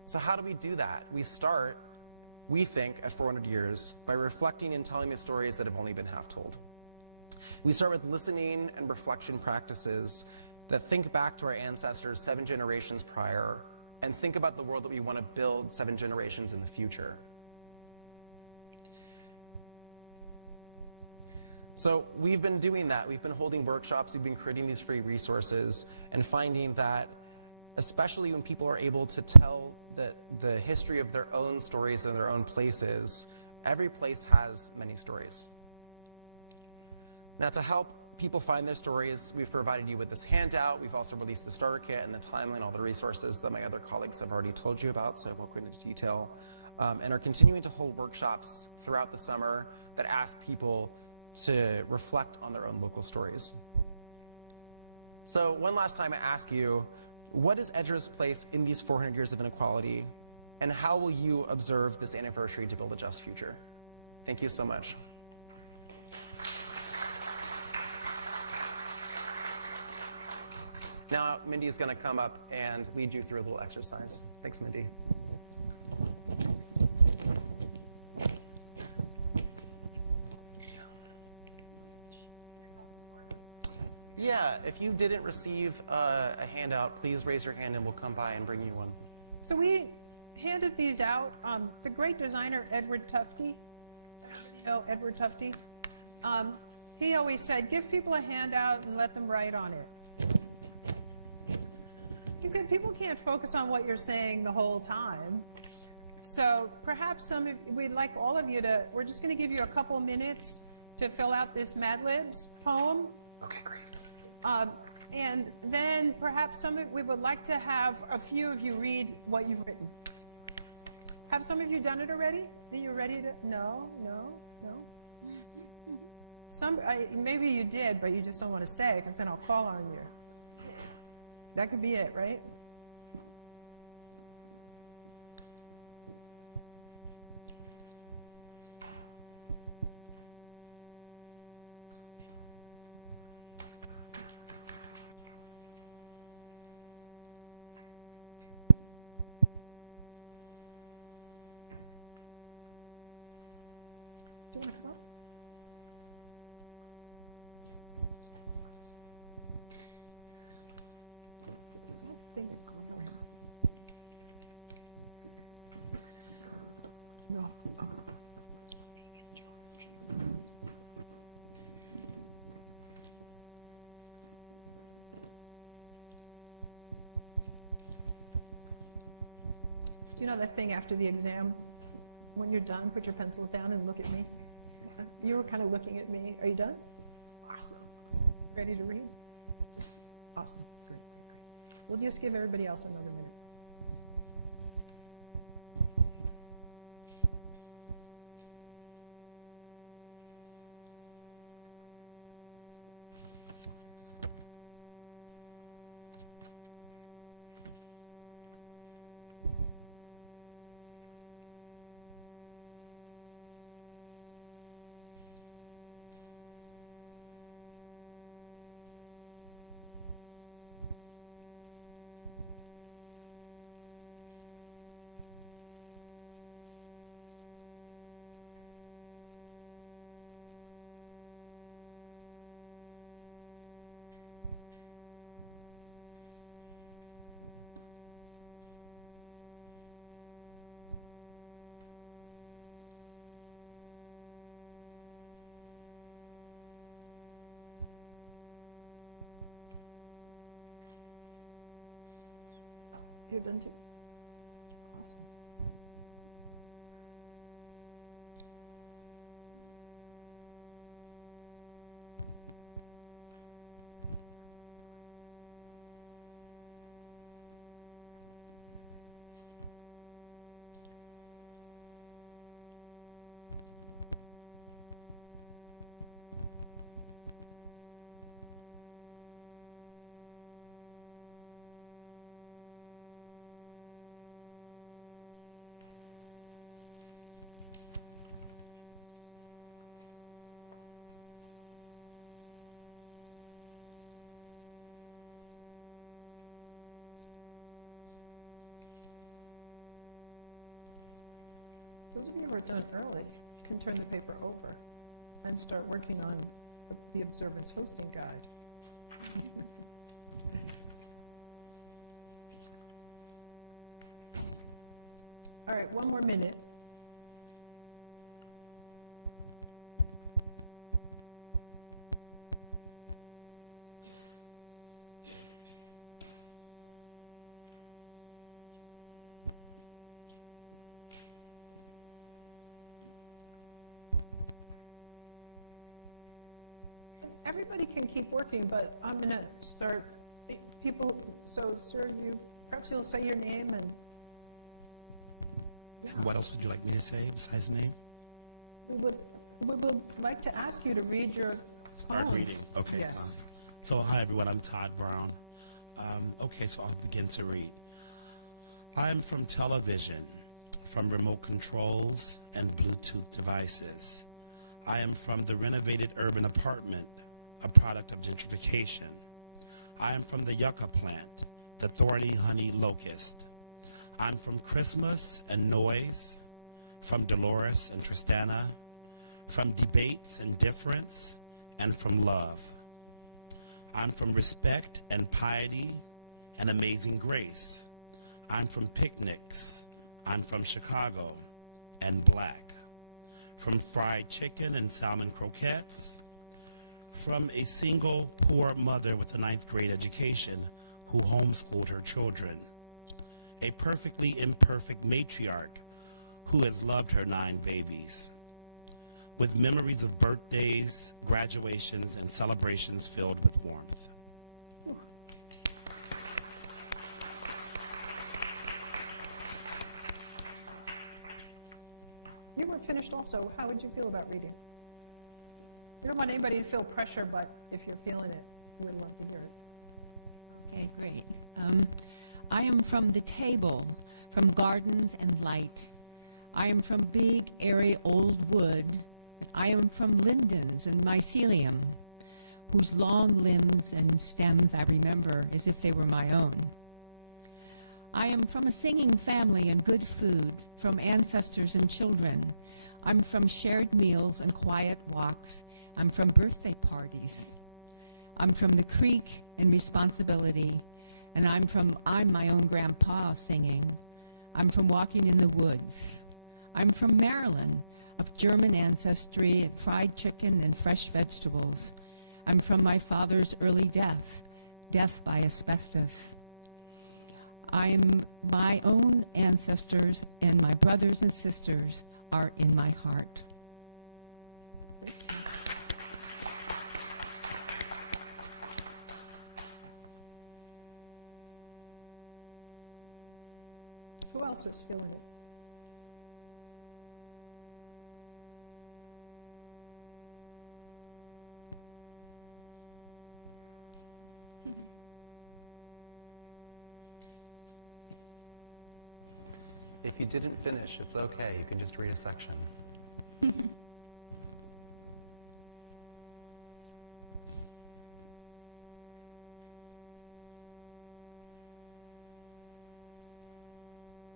So how do we do that? We start, we think, at 400 years by reflecting and telling the stories that have only been half told. We start with listening and reflection practices that think back to our ancestors 7 generations prior and think about the world that we want to build 7 generations in the future. So we've been doing that. We've been holding workshops, we've been creating these free resources and finding that, especially when people are able to tell the history of their own stories in their own places, every place has many stories. Now, to help people find their stories, we've provided you with this handout. We've also released the starter kit and the timeline, all the resources that my other colleagues have already told you about, so I won't go into detail, and are continuing to hold workshops throughout the summer that ask people to reflect on their own local stories. So one last time I ask you, what is Edra's place in these 400 years of inequality, and how will you observe this anniversary to build a just future? Thank you so much. Now, Mindy is going to come up and lead you through a little exercise. Thanks, Mindy. Yeah, if you didn't receive a handout, please raise your hand and we'll come by and bring you one. So we handed these out. The great designer Edward Tufte, Edward Tufte, he always said, give people a handout and let them write on it. He said people can't focus on what you're saying the whole time. So perhaps we'd like all of you to, we're just going to give you a couple minutes to fill out this Mad Libs poem. Okay, great. And then perhaps we would like to have a few of you read what you've written. Have some of you done it already? Are you ready to? No. Maybe you did, but you just don't want to say, because then I'll call on you. That could be it, right? Do you want to help? No. Do you know that thing after the exam? When you're done, put your pencils down and look at me. You were kind of looking at me. Are you done? Awesome. Ready to read? Awesome. Good. We'll just give everybody else another minute. open to? Awesome. Those of you who are done early can turn the paper over and start working on the Observance hosting guide. All right, one more minute. Everybody can keep working, but I'm going to start people. So, sir, perhaps you'll say your name and what else would you like me to say besides name? we would like to ask you to read your Start poem. reading. Okay, Yes. fine. So, hi everyone, I'm Todd Brown. Okay, so I'll begin to read. I am from television, from remote controls and Bluetooth devices. I am from the renovated urban apartment, a product of gentrification. I am from the yucca plant, the thorny honey locust. I'm from Christmas and noise, from Dolores and Tristana, from debates and difference, and from love. I'm from respect and piety and amazing grace. I'm from picnics. I'm from Chicago and black. From fried chicken and salmon croquettes. From a single poor mother with a 9th grade education who homeschooled her children. A perfectly imperfect matriarch who has loved her 9 babies. With memories of birthdays, graduations, and celebrations filled with warmth. You were finished also. How would you feel about reading? We don't want anybody to feel pressure, but if you're feeling it, we would love to hear it. Okay, great. I am from the table, from gardens and light. I am from big, airy old wood. I am from lindens and mycelium, whose long limbs and stems I remember as if they were my own. I am from a singing family and good food, from ancestors and children. I'm from shared meals and quiet walks. I'm from birthday parties. I'm from the creek and responsibility, and I'm my own grandpa singing. I'm from walking in the woods. I'm from Maryland, of German ancestry and fried chicken and fresh vegetables. I'm from my father's early death by asbestos. I am my own ancestors, and my brothers and sisters are in my heart. Who else is feeling it? If you didn't finish, it's okay. You can just read a section.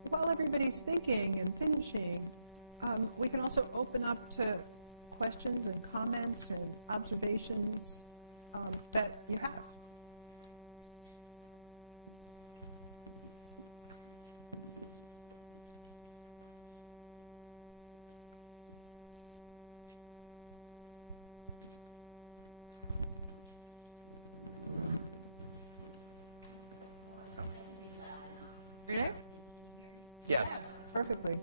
While everybody's thinking and finishing, we can also open up to questions and comments and observations that you have. Really? perfectly.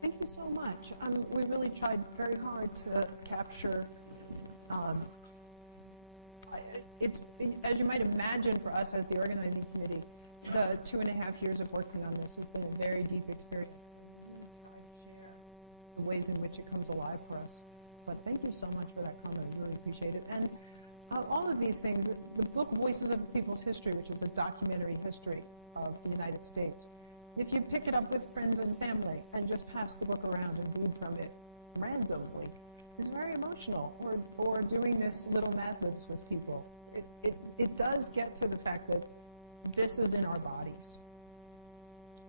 Thank you so much. We really tried very hard to capture. It's, as you might imagine, for us as the organizing committee, the 2.5 years of working on this has been a very deep experience. The ways in which it comes alive for us. But thank you so much for that comment. I really appreciate it. And all of these things, the book Voices of People's History, which is a documentary history of the United States, if you pick it up with friends and family and just pass the book around and read from it randomly, it's very emotional. Or doing this little Mad Libs with people. It does get to the fact that this is in our bodies.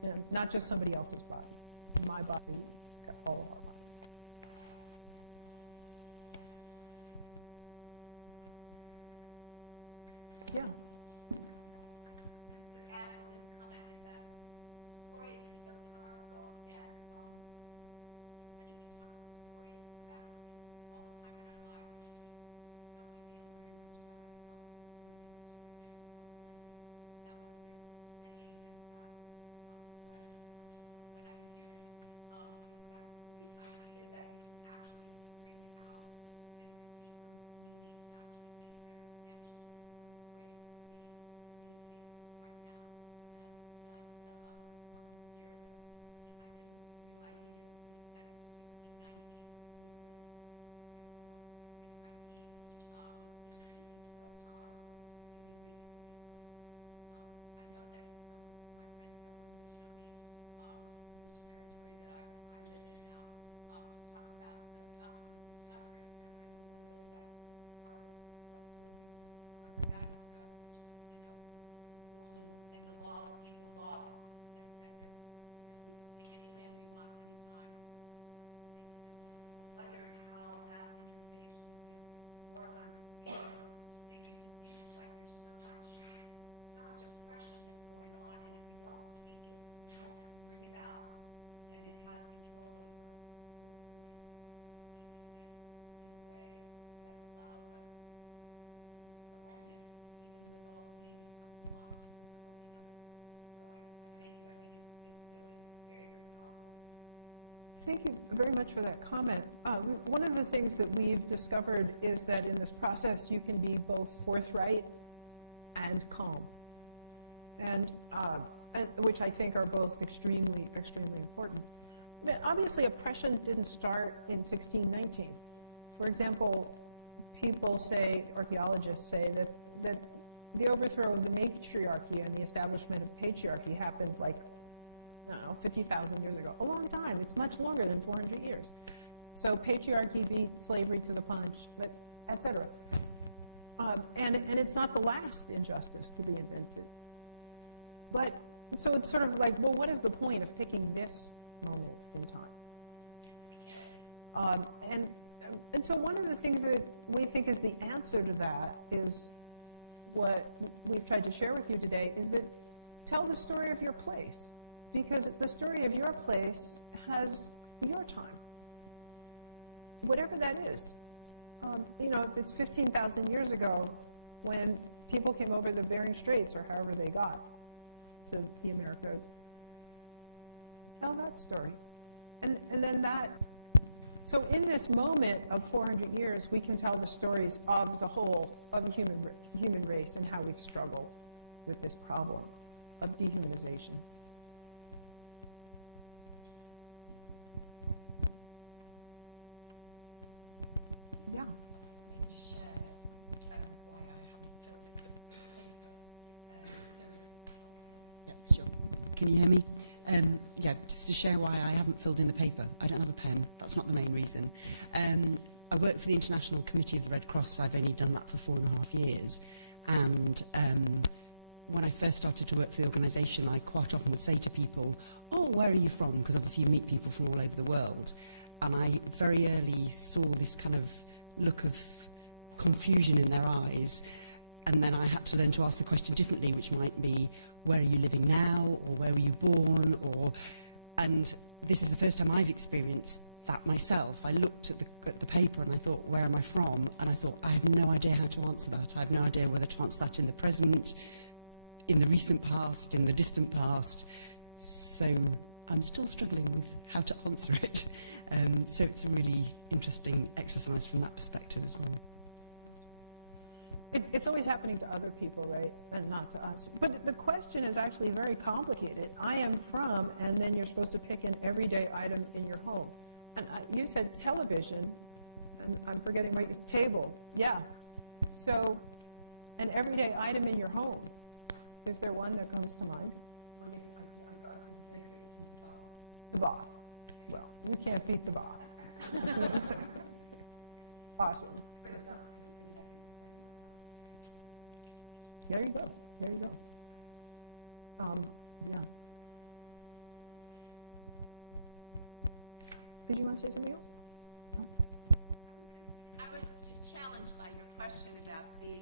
You know, not just somebody else's body. My body, all of our bodies. Yeah. Thank you very much for that comment. One of the things that we've discovered is that in this process you can be both forthright and calm, and which I think are both extremely, extremely important. But obviously, oppression didn't start in 1619. For example, people say, archaeologists say, that the overthrow of the matriarchy and the establishment of patriarchy happened like, I don't know, 50,000 years ago. A long time. It's much longer than 400 years. So patriarchy beat slavery to the punch, but et cetera. And it's not the last injustice to be invented. But, so it's sort of like, well, what is the point of picking this moment in time? And so one of the things that we think is the answer to that is what we've tried to share with you today, is that tell the story of your place. Because the story of your place has your time, whatever that is. You know, if it's 15,000 years ago when people came over the Bering Straits, or however they got to the Americas, tell that story. And then that, so in this moment of 400 years, we can tell the stories of the whole of the human race and how we've struggled with this problem of dehumanization. Can you hear me? Yeah, just to share why I haven't filled in the paper. I don't have a pen. That's not the main reason. I work for the International Committee of the Red Cross. I've only done that for 4.5 years. And when I first started to work for the organisation, I quite often would say to people, oh, where are you from? Because obviously you meet people from all over the world. And I very early saw this kind of look of confusion in their eyes. And then I had to learn to ask the question differently, which might be, where are you living now? Or where were you born? And this is the first time I've experienced that myself. I looked at the paper and I thought, where am I from? And I thought, I have no idea how to answer that. I have no idea whether to answer that in the present, in the recent past, in the distant past. So I'm still struggling with how to answer it. So it's a really interesting exercise from that perspective as well. It's always happening to other people, right, and not to us. But the question is actually very complicated. I am from, and then you're supposed to pick an everyday item in your home. And you said television, and I'm forgetting, right, it's table. Yeah. So an everyday item in your home. Is there one that comes to mind? The bath. Well, you can't beat the bath. Awesome. There you go. There you go. Yeah. Did you want to say something else? I was just challenged by your question about the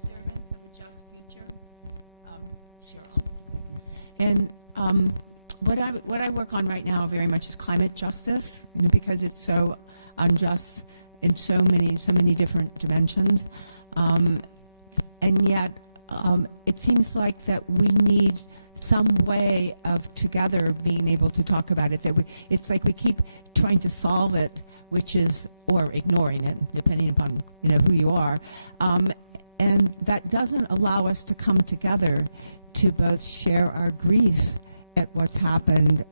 observance of a just future. Cheryl. And what I work on right now very much is climate justice, because it's so unjust in so many different dimensions. And yet, it seems like that we need some way of together being able to talk about it. It's like we keep trying to solve it, or ignoring it, depending upon who you are, and that doesn't allow us to come together to both share our grief at what's happened,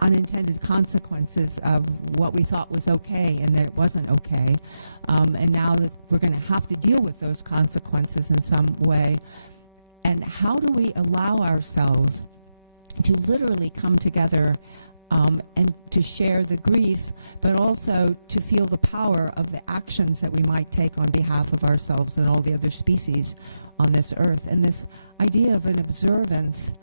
unintended consequences of what we thought was okay and that it wasn't okay, and now that we're going to have to deal with those consequences in some way. And how do we allow ourselves to literally come together and to share the grief, but also to feel the power of the actions that we might take on behalf of ourselves and all the other species on this earth? And this idea of an observance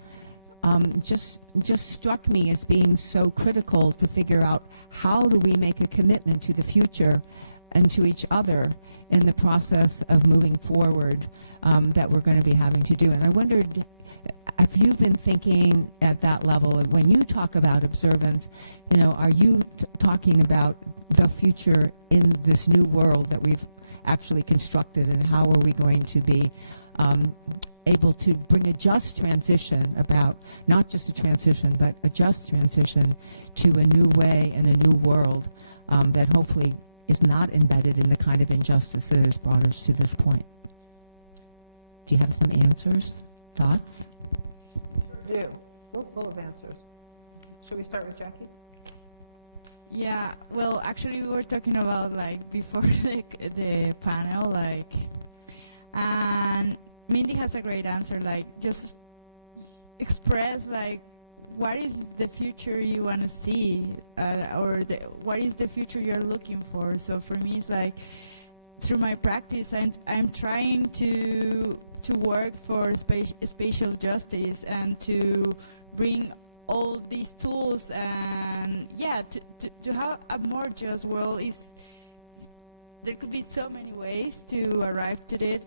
just struck me as being so critical to figure out, how do we make a commitment to the future and to each other in the process of moving forward that we're going to be having to do. And I wondered if you've been thinking at that level, when you talk about observance, are you talking about the future in this new world that we've actually constructed, and how are we going to be able to bring a just transition about, not just a transition, but a just transition to a new way and a new world that hopefully is not embedded in the kind of injustice that has brought us to this point? Do you have some answers, thoughts? Sure do. We're full of answers. Should we start with Jackie? Yeah, well, actually we were talking about, before the panel, and Mindy has a great answer, just express, what is the future you want to see, or what is the future you're looking for. So for me, it's through my practice, I'm trying to work for spatial justice and to bring all these tools, and to have a more just world. There could be so many ways to arrive to it,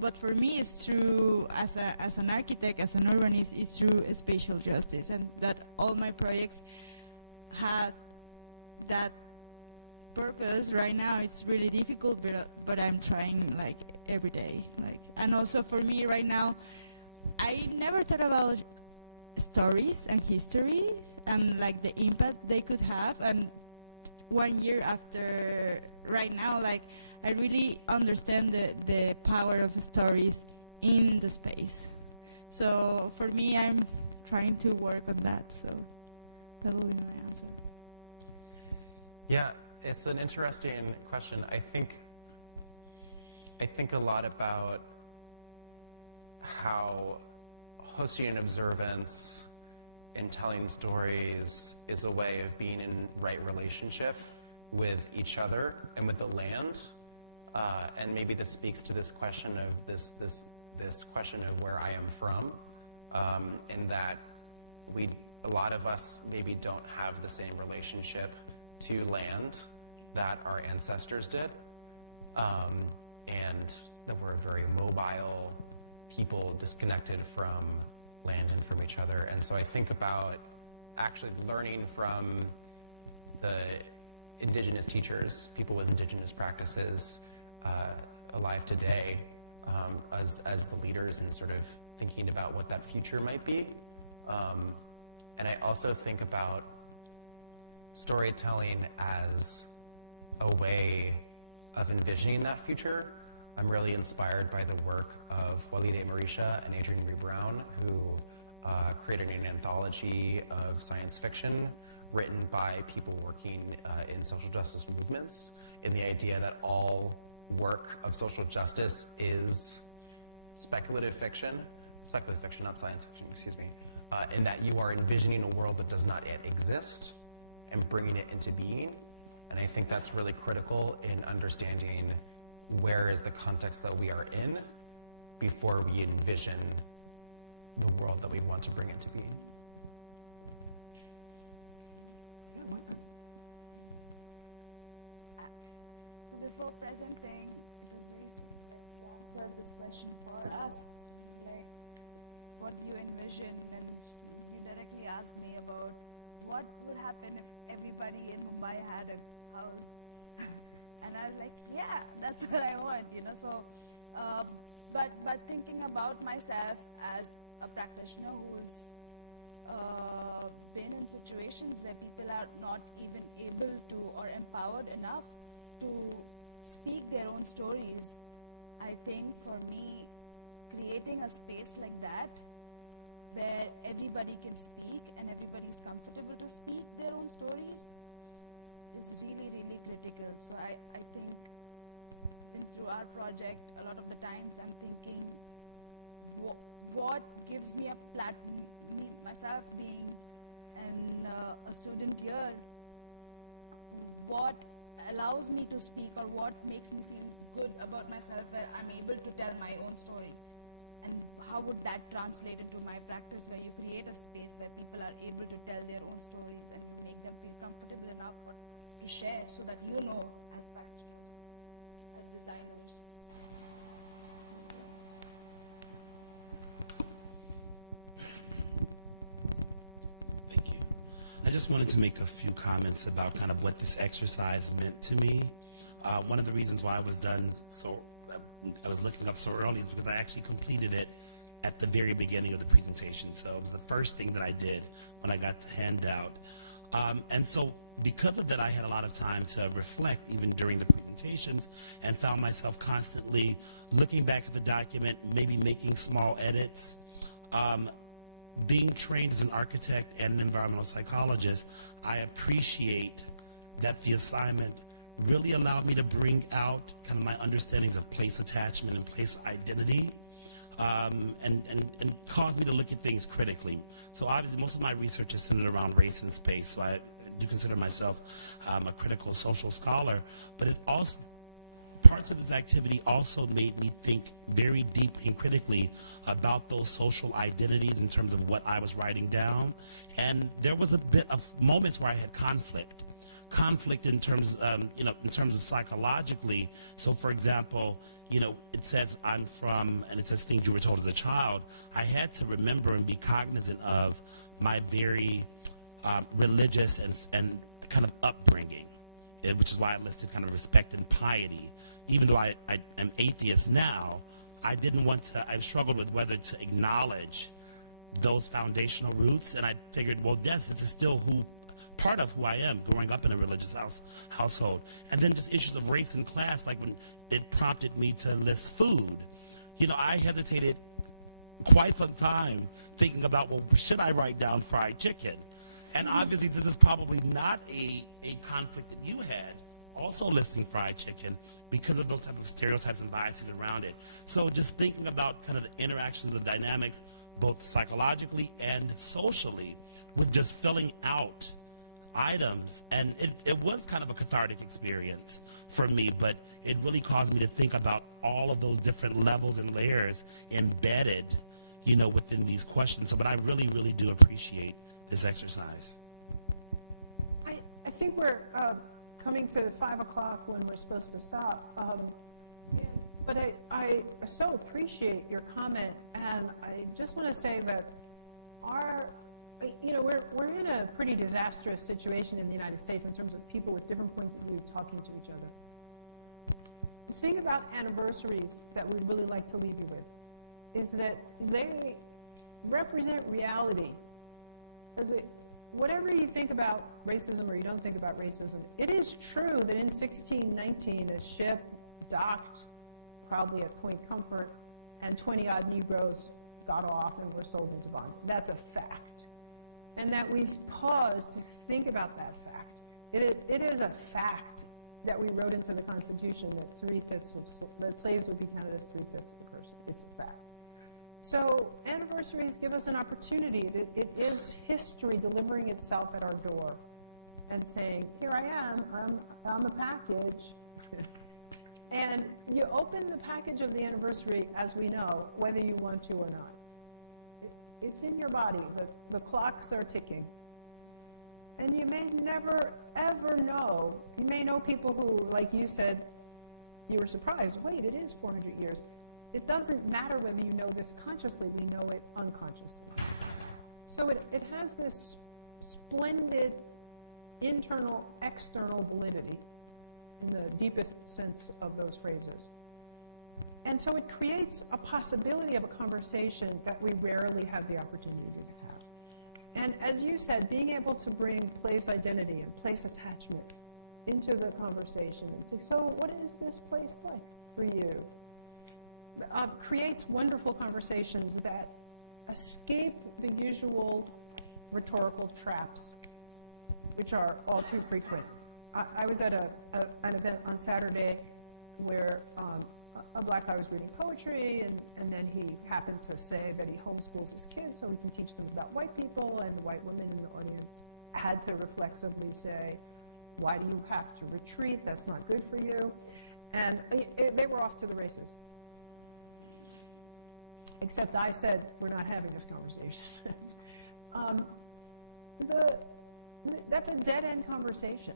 but for me it's through, as an architect, as an urbanist, it's through spatial justice, and that all my projects had that purpose. Right now it's really difficult, but I'm trying every day. And also for me right now, I never thought about stories and histories and the impact they could have. And 1 year after, right now, I really understand the power of stories in the space. So for me, I'm trying to work on that. So that will be my answer. Yeah, it's an interesting question. I think a lot about how hosting an observance and telling stories is a way of being in right relationship with each other and with the land. And maybe this speaks to this question of this question of where I am from, in that a lot of us maybe don't have the same relationship to land that our ancestors did, and that we're very mobile people, disconnected from land and from each other. And so I think about actually learning from the indigenous teachers, people with indigenous practices alive today, as the leaders, and sort of thinking about what that future might be. And I also think about storytelling as a way of envisioning that future. I'm really inspired by the work of Walide Marisha and Adrienne Maree Brown, who created an anthology of science fiction written by people working in social justice movements, in the idea that all work of social justice is speculative fiction, not science fiction, excuse me, in that you are envisioning a world that does not yet exist and bringing it into being. And I think that's really critical in understanding where is the context that we are in before we envision the world that we want to bring into being. So before presenting, it was very sweet that you answered this question for us, like what do you envision, and you directly asked me about what would happen if everybody in Mumbai had a house. And I was like, yeah, that's what I want, so but thinking about myself as a practitioner who's been in situations where people are not even able to or empowered enough to speak their own stories, I think for me, creating a space like that where everybody can speak and everybody's comfortable to speak their own stories is really, really critical. So I think through our project, a lot of the times I'm thinking, what gives me a platform, myself being a student here, what allows me to speak or what makes me feel good about myself where I'm able to tell my own story? And how would that translate into my practice, where you create a space where people are able to tell their own stories and make them feel comfortable enough to share, so that as practitioners, as designers. Thank you. I just wanted to make a few comments about kind of what this exercise meant to me. One of the reasons why I was looking up so early is because I actually completed it at the very beginning of the presentation. So it was the first thing that I did when I got the handout. And so because of that, I had a lot of time to reflect even during the presentations, and found myself constantly looking back at the document, maybe making small edits. Being trained as an architect and an environmental psychologist, I appreciate that the assignment really allowed me to bring out kind of my understandings of place attachment and place identity, and caused me to look at things critically. So obviously most of my research is centered around race and space, so I do consider myself a critical social scholar, but it also, parts of this activity also made me think very deeply and critically about those social identities in terms of what I was writing down. And there was a bit of moments where I had conflict in terms of psychologically. So for example, it says I'm from, and it says things you were told as a child. I had to remember and be cognizant of my very religious and kind of upbringing, which is why I listed kind of respect and piety. Even though I am atheist now, I struggled with whether to acknowledge those foundational roots, and I figured, well, yes, this is still part of who I am, growing up in a religious household. And then just issues of race and class, like when it prompted me to list food. I hesitated quite some time thinking about, well, should I write down fried chicken? And obviously this is probably not a conflict that you had, also listing fried chicken, because of those type of stereotypes and biases around it. So just thinking about kind of the interactions, the dynamics, both psychologically and socially, with just filling out items. And it was kind of a cathartic experience for me, but it really caused me to think about all of those different levels and layers embedded, you know, within these questions. So, but I really, really do appreciate this exercise. I think we're coming to 5 o'clock when we're supposed to stop. But I so appreciate your comment, and I just want to say that we're in a pretty disastrous situation in the United States in terms of people with different points of view talking to each other. The thing about anniversaries that we'd really like to leave you with is that they represent reality. Whatever you think about racism or you don't think about racism, it is true that in 1619 a ship docked probably at Point Comfort and 20-odd Negroes got off and were sold into bondage. That's a fact. And that we pause to think about that fact. It is a fact that we wrote into the Constitution that that slaves would be counted as 3/5 of the person. It's a fact. So anniversaries give us an opportunity. It is history delivering itself at our door and saying, here I am, I'm a package. And you open the package of the anniversary, as we know, whether you want to or not. It's in your body. The clocks are ticking. And you may never, ever know. You may know people who, like you said, you were surprised. Wait, it is 400 years. It doesn't matter whether you know this consciously. We know it unconsciously. So it has this splendid internal, external validity in the deepest sense of those phrases. And so it creates a possibility of a conversation that we rarely have the opportunity to have. And as you said, being able to bring place identity and place attachment into the conversation and say, so what is this place like for you? Creates wonderful conversations that escape the usual rhetorical traps, which are all too frequent. I was at an event on Saturday where a black guy was reading poetry, and then he happened to say that he homeschools his kids so he can teach them about white people, and the white women in the audience had to reflexively say, why do you have to retreat? That's not good for you. And they were off to the races. Except I said, we're not having this conversation. That's a dead-end conversation.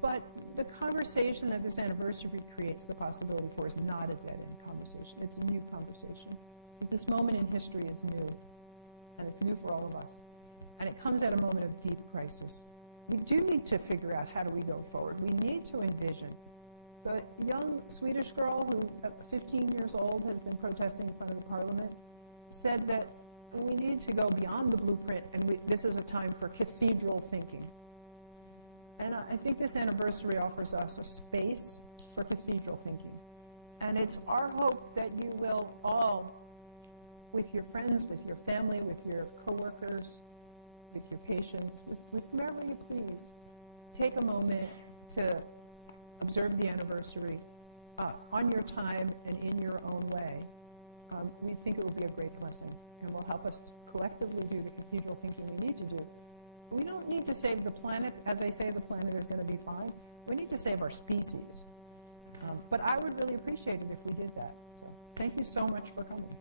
But the conversation that this anniversary creates the possibility for is not a dead-end conversation. It's a new conversation. Because this moment in history is new. And it's new for all of us. And it comes at a moment of deep crisis. We do need to figure out how do we go forward. We need to envision. The young Swedish girl who, at 15 years old, has been protesting in front of the parliament, said that we need to go beyond the blueprint, and this is a time for cathedral thinking. And I think this anniversary offers us a space for cathedral thinking. And it's our hope that you will all, with your friends, with your family, with your coworkers, with your patients, with whomever you please, take a moment to observe the anniversary on your time and in your own way. We think it will be a great blessing and will help us collectively do the cathedral thinking we need to do. We don't need to save the planet. As I say, the planet is going to be fine. We need to save our species. But I would really appreciate it if we did that. So thank you so much for coming.